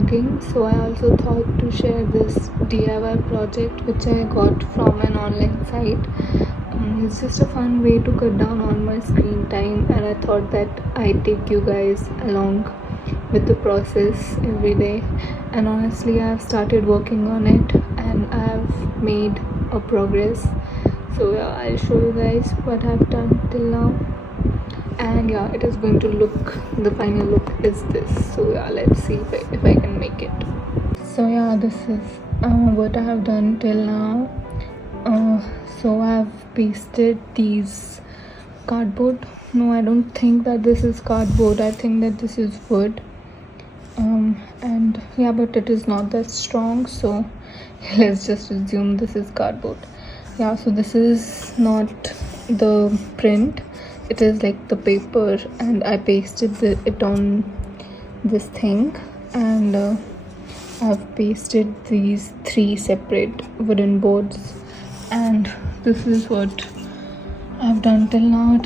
vlogging, so I also thought to share this DIY project which I got from an online site. It's just a fun way to cut down on my screen time, and I thought that I'd take you guys along with the process every day. And honestly, I've started working on it and I've made a progress. So yeah, I'll show you guys what I've done till now. And yeah, it is going to look, the final look is this. So yeah, let's see if I can make it. So yeah, this is what I have done till now. So I've pasted these cardboard. No, I don't think that this is cardboard. I think that this is wood. And yeah, but it is not that strong, so let's just assume this is cardboard. Yeah, so this is not the print, it is like the paper, and I pasted it on this thing, and I've pasted these 3 separate wooden boards, and this is what I've done till now.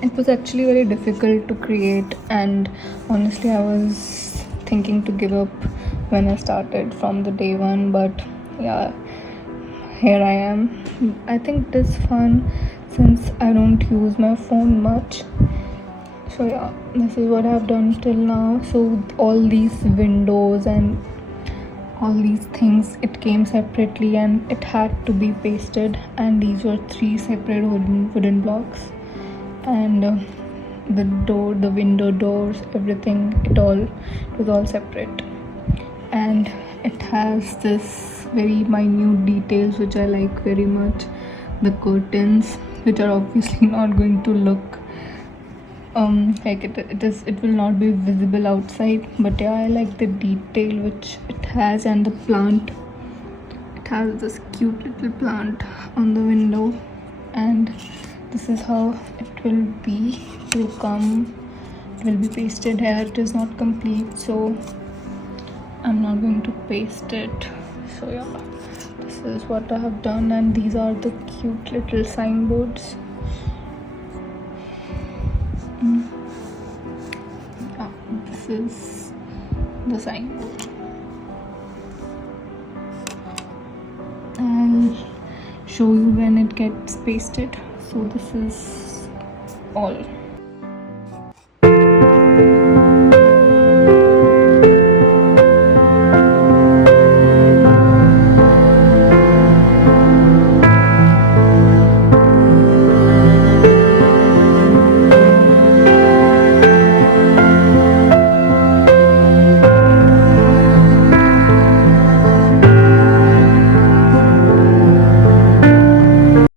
It was actually very difficult to create, and honestly I was thinking to give up when I started from the day one, but yeah, here I am. I think it is fun since I don't use my phone much. So yeah, this is what I've done till now. So all these windows and all these things, it came separately and it had to be pasted, and these were 3 separate wooden blocks, and the window doors, everything, it was all separate. And it has this very minute details which I like very much. The curtains, which are obviously not going to look like it will not be visible outside, but yeah, I like the detail which it has. And the plant, it has this cute little plant on the window, and this is how it will be. It will be pasted here. It is not complete, so I'm not going to paste it. So yeah, this is what I have done, and these are the cute little signboards. Yeah, this is the signboard. I'll show you when it gets pasted. So this is all.